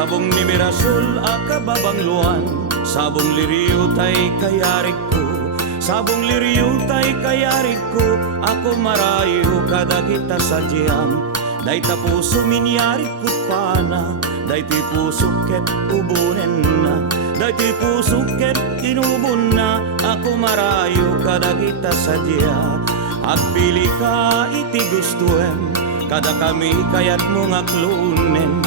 Sabong ni Mirasul akababangluan, sabong liriyo tay kayarik ko, sabong liriyo tay kayarik ko, ako marayo kada kita sadyang, day tapuso minyarik ko pana, day ti puso ket ubunen na, day ti puso ket inubon na, ako marayo kada kita sadya, agpili ka iti gustuem, kada kami kayat mo nga klunen.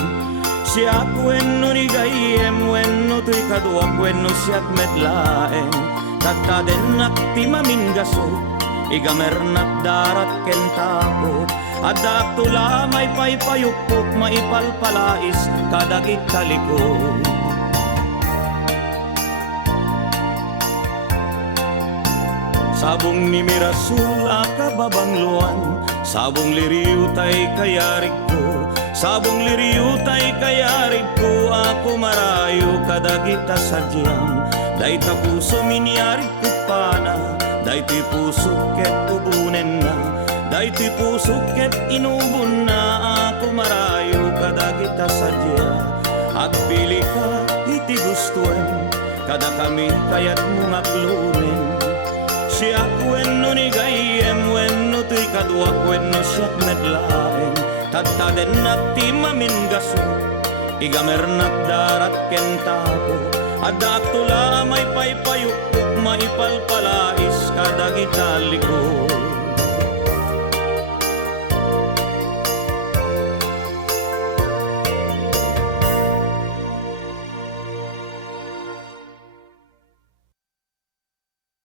Siya wenno ni gayem, wenno tuy kaduak, wenno siyak metlaeng, tataden nak timamin gasot, igamer nak darat kentapot, adak tula may paypayukpok, maipalpalais kadagit kalikod. Sabong ni Mirasul akababangluan, sabong liriw tay kayarig ko, sabong liriw tay kayarig ko, ako marayo kadagita sadyang, day tapuso minyarig ko pana, day ti puso ket ubunen na, day ti puso ket inubon na, ako marayo kadagita sadya, agpili ka iti gustuem, kada kami kayat mo nga klunen. Siya wenno ni gayem, wenno tuy kaduak, wenno siyak metlaeng, tataden nak timamin gasot, igamer nak darat kentapo, adak tula may paypayukpok, maipalpalais kadagita likod.